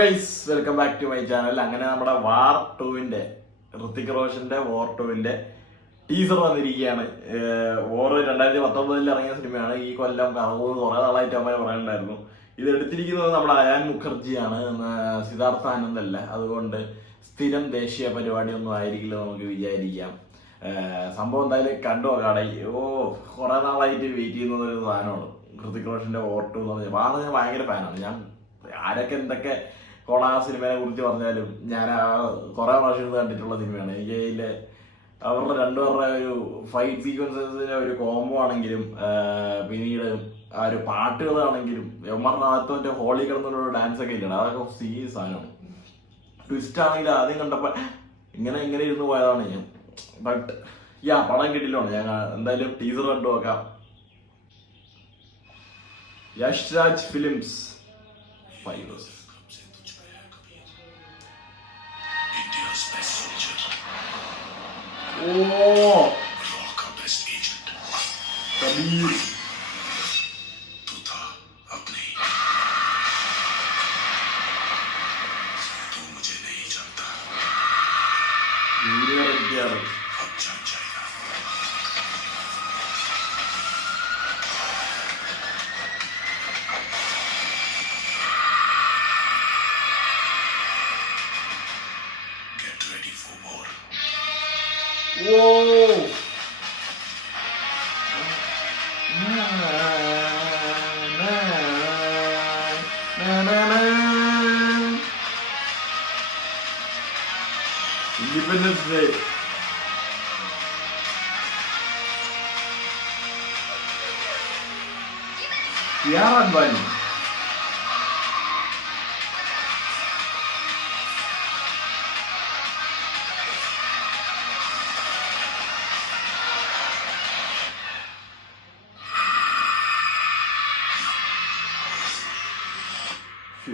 Guys, welcome back to my channel. അങ്ങനെ നമ്മുടെ വാർ 2-ന്റെ ഋത്തിക് റോഷന്റെ വാർ 2-ന്റെ teaser വന്നിരിക്കുകയാണ്. വാർ 2019 ഇറങ്ങിയ സിനിമയാണ്. ഈ കൊല്ലം ഇറങ്ങുമെന്ന് കുറെ നാളായിട്ട് അമ്മ പറയുന്നുണ്ടായിരുന്നു. ഇത് എടുത്തിരിക്കുന്നത് നമ്മുടെ അയാൻ മുഖർജിയാണ്, സിദ്ധാർത്ഥ ആനന്ദ് അല്ല. അതുകൊണ്ട് സ്ഥിരം ദേശീയ പരിപാടിയൊന്നും ആയിരിക്കില്ല നമുക്ക് വിചാരിക്കാം. സംഭവം എന്തായാലും കണ്ടു നോക്കാടെ. കുറെ നാളായിട്ട് വെയിറ്റ് ചെയ്യുന്ന ഒരു സാധനമാണ് ഋത്തിക് റോഷന്റെ വാർ 2 എന്ന് പറഞ്ഞാൽ. വാർ ഞാൻ ഭയങ്കര ഫാനാണ്. ഞാൻ ആരൊക്കെ എന്തൊക്കെ കൊണ സിനിമയെ കുറിച്ച് പറഞ്ഞാലും ഞാൻ കുറെ പ്രാവശ്യം കണ്ടിട്ടുള്ള സിനിമയാണ്. ഇന്ത്യയിലെ അവരുടെ രണ്ടുപേരുടെ ഒരു ഫൈറ്റ് സീക്വൻസസിന്റെ ഒരു കോംബോ ആണെങ്കിലും പിന്നീട് ആ ഒരു പാട്ടുകളാണെങ്കിലും എമ്മറിനകത്തെ ഹോളി കിടന്നുള്ള ഡാൻസ് ഒക്കെ ഇല്ല, അതൊക്കെ സീരിയസ് സാധനമാണ്. ട്വിസ്റ്റ് ആണെങ്കിൽ ആദ്യം കണ്ടപ്പോൾ ഇങ്ങനെ ഇരുന്ന് പോയതാണ് ഞാൻ. ബട്ട് പടം കിട്ടില്ലാണ്. ഞാൻ എന്തായാലും ടീസർ കണ്ടു നോക്കാം. Yash Raj films Fighters. Oh, Rock best agent. Kabir. तू था अपने. तू मुझे नहीं जानता. अब जान जाएगा. Whoa! Independence Day. Kiaran Bani.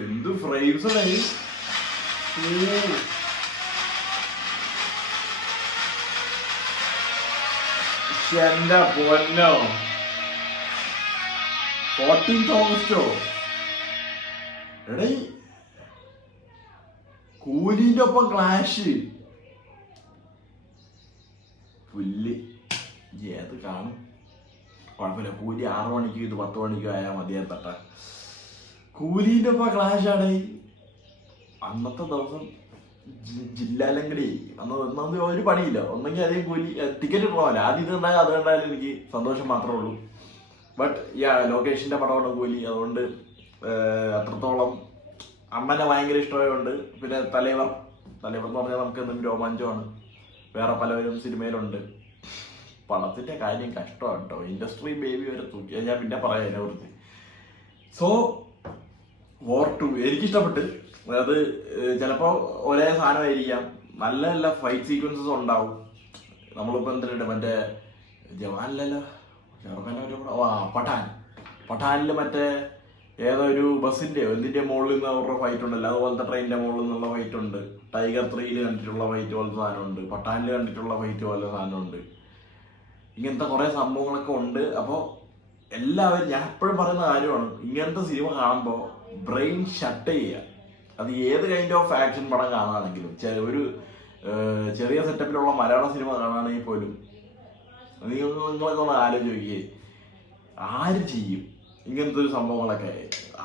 എന്ത് ഫ്രെയിംസ് ആയി. എന്റെ പൊന്നോ, 14th ഓഗസ്റ്റോ എടേ, കൂലിന്റെ ഒപ്പം ക്ലാഷ്. പുല്ല് ഏത് കാണും, കുഴപ്പമില്ല. കൂലി 6 മണിക്കോ ഇത് 10 മണിക്കോ ആയാൽ മതിയാത്തട്ട. കൂലിന്റെ ഒപ്പം ക്ലാഷ് ആണ്. അന്നത്തെ ദിവസം ജില്ലാലങ്കടി അന്ന് ഒരു പണിയില്ല. ഒന്നെങ്കിൽ അതേ കൂലി ടിക്കറ്റ് പോകാമല്ലോ. ആദ്യം ഇത് ഉണ്ടായാൽ അത് കണ്ടാലും എനിക്ക് സന്തോഷം മാത്രമേ ഉള്ളൂ. ബട്ട് ലൊക്കേഷന്റെ പടമാണ് കൂലി. അതുകൊണ്ട് അത്രത്തോളം അമ്മനെ ഭയങ്കര ഇഷ്ടമായതുകൊണ്ട്. പിന്നെ തലൈവർ എന്ന് പറഞ്ഞാൽ നമുക്ക് എന്തെങ്കിലും രോമാഞ്ചമാണ്. വേറെ പലവരും സിനിമയിലുണ്ട്. പണത്തിന്റെ കാര്യം കഷ്ടമാണ് കേട്ടോ. ഇൻഡസ്ട്രി ബേബി വരെ തൂക്കിയാൽ ഞാൻ പിന്നെ പറയാം അതിനെ കുറിച്ച്. സോ വാർ 2 എനിക്കിഷ്ടപ്പെട്ട്. അതായത് ചിലപ്പോൾ ഒരേ സാധനമായിരിക്കാം, നല്ല നല്ല ഫൈറ്റ് സീക്വൻസസ് ഉണ്ടാവും. നമ്മളിപ്പോൾ എന്തിനുണ്ട്, മറ്റേ ജവാനിലല്ലോ പഠാനിൽ മറ്റേ ഏതോ ഒരു ബസ്സിന്റെ എന്തിന്റെ മുകളിൽ നിന്ന് അവരുടെ ഫൈറ്റ് ഉണ്ടല്ലോ, അതുപോലത്തെ ട്രെയിനിന്റെ മുകളിൽ നിന്നുള്ള ഫൈറ്റ് ഉണ്ട്. ടൈഗർ 3 കണ്ടിട്ടുള്ള ഫൈറ്റ് പോലത്തെ സാധനമുണ്ട്. പഠാനിൽ കണ്ടിട്ടുള്ള ഫൈറ്റ് പോലത്തെ സാധനമുണ്ട്. ഇങ്ങനത്തെ കുറെ സംഭവങ്ങളൊക്കെ ഉണ്ട്. അപ്പോൾ എല്ലാവരും, ഞാൻ എപ്പോഴും പറയുന്ന കാര്യമാണ്, ഇങ്ങനത്തെ സിനിമ കാണുമ്പോൾ ബ്രെയിൻ ഷട്ട് ചെയ്യുക. അത് ഏത് കൈൻഡ് ഓഫ് ആക്ഷൻ പടം കാണുകയാണെങ്കിലും, ഒരു ചെറിയ സെറ്റപ്പിലുള്ള മലയാള സിനിമ കാണുകയാണെങ്കിൽ പോലും നിങ്ങളൊക്കെ ഒന്ന് ആലോചിച്ച് നോക്കിയേ, ആര് ചെയ്യും ഇങ്ങനത്തെ ഒരു സംഭവങ്ങളൊക്കെ?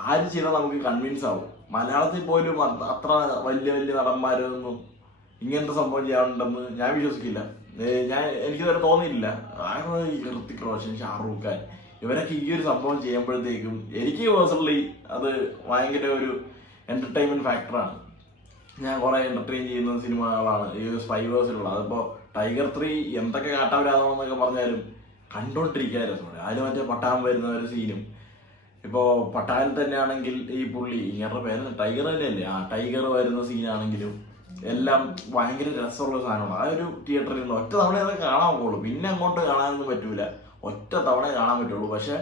ആര് ചെയ്താൽ നമുക്ക് കൺവിൻസ് ആവും? മലയാളത്തിൽ പോലും അത്ര വലിയ നടന്മാരൊന്നും ഇങ്ങനത്തെ സംഭവം ചെയ്യാറുണ്ടെന്ന് ഞാൻ വിശ്വസിക്കില്ല. എനിക്ക് ഇതുവരെ തോന്നിയില്ല. ഋത്തിക് റോഷൻ, ഷാറൂഖ് ഖാൻ ഇവരൊക്കെ ഈ ഒരു സംഭവം ചെയ്യുമ്പോഴത്തേക്കും എനിക്ക് പേഴ്സണലി അത് ഭയങ്കര ഒരു എന്റർടൈൻമെന്റ് ഫാക്ടറാണ്. ഞാൻ കുറെ എന്റർടൈൻ ചെയ്യുന്ന സിനിമകളാണ് ഈ സ്പൈവേഴ്സിലുള്ള. അതിപ്പോ ടൈഗർ 3 എന്തൊക്കെ കാട്ടാവരാണെന്നൊക്കെ പറഞ്ഞാലും കണ്ടോണ്ടിരിക്കാൻ രസമാണ്. അതിന് മറ്റേ പട്ടാൻ വരുന്ന ഒരു സീനും, ഇപ്പോ പട്ടാനിൽ തന്നെയാണെങ്കിൽ ഈ പുള്ളി ഇങ്ങനത്തെ പേര് ടൈഗർ തന്നെയല്ലേ, ടൈഗർ വരുന്ന സീനാണെങ്കിലും എല്ലാം ഭയങ്കര രസമുള്ള സാധനമാണ്. ആ ഒരു തിയേറ്ററിൽ നിന്ന് ഒറ്റ തവണ അതൊക്കെ കാണാൻ പോകുള്ളൂ. പിന്നെ അങ്ങോട്ട് കാണാനൊന്നും പറ്റൂല, ഒറ്റ തവണ കാണാൻ പറ്റുള്ളൂ. പക്ഷെ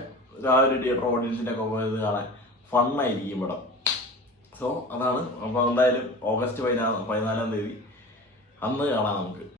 ആ ഒരു തിയേറ്റർ ഓഡിയൻസിന്റെ ഒക്കെ പോയത് കാണാൻ ഫണ്ണായിരിക്കും പടം. സോ അതാണ്. അപ്പോൾ എന്തായാലും ഓഗസ്റ്റ് 14 അന്ന് കാണാം നമുക്ക്.